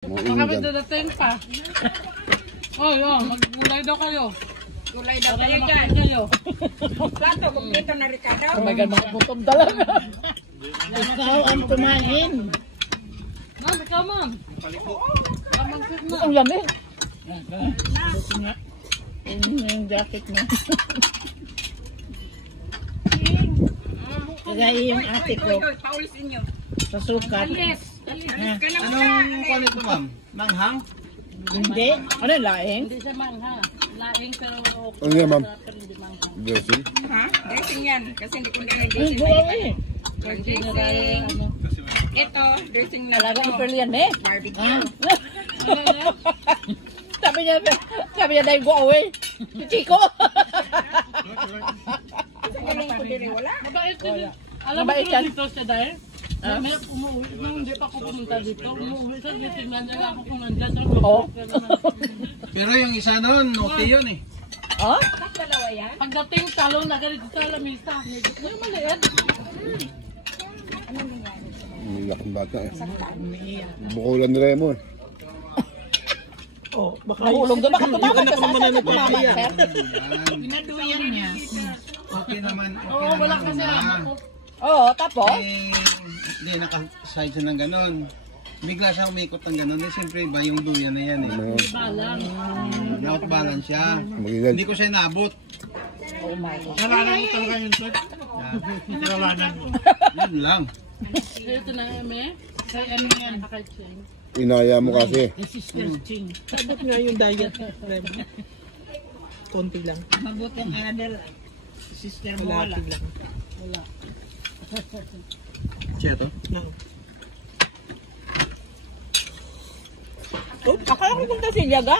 Baka may dadating pa. Oy, maggulay daw kayo. Gulay daw kayo dyan. Plato, kumpleto na Ricardo. Oh my God, mga gutom talaga. Ikaw ang kumain. Ma'am, ikaw ma'am. Tamang sit na. Ang lamig. Yung jacket mo. Kaya yung ate ko Hoy, paulis inyo. sa sukat. Alis ka na Anong kulit mo, ma'am? Manghang? Hindi. Ano yung laing? Hindi siya mangha. Laing pero okay. Ano yan, ma'am? Pero hindi mangha. Dressing? Ha? Dressing yan. Kasi hindi ko nila Ang dressing. buwan eh. Dressing. Ito, dressing na Talaga ito. Iperlian eh. Barbecue. Sabi niya dahil go away. Si Chico. Galing ko din wala. Mabait din. Alam mo Mabait kung yan. dito siya dahil? May umuwi. Nung hindi pa ako pumunta dito, umuwi siya. Tingnan niya ako kung nandyan. Oo. Pero yung isa noon, naughty yun eh. Oh? Dalawa yan. Pagdating talong na ganito sa lamisa. Yung maliit. Ang laking bata eh. Bukulan nila mo eh. Oh, baka Nahulog doon. Baka tumawag ka sa tumawag, sir. pinaduyan niya. Okay naman. Okay Oo, wala kasi naman. ako. Oo, tapos? Eh, hindi, nakaside siya ng ganon. Bigla siya umikot ng ganon. Eh, siyempre iba yung duyan na yan eh. Ano, Balang. Not balance siya. magilad. Hindi ko siya naabot. Oh my God. Nalanan mo talaga yun, sir. Nalanan mo. Yun lang. Ito na, Eme. Kay ano yan? Kay Cheng. Inaya mo kasi. Yung sister Ching. Sabot nga yung diet. Konti lang. Mabuti ang Adel. Sister mo wala. Lang. Siya to? No. Oh, akala ko punta si Liaga.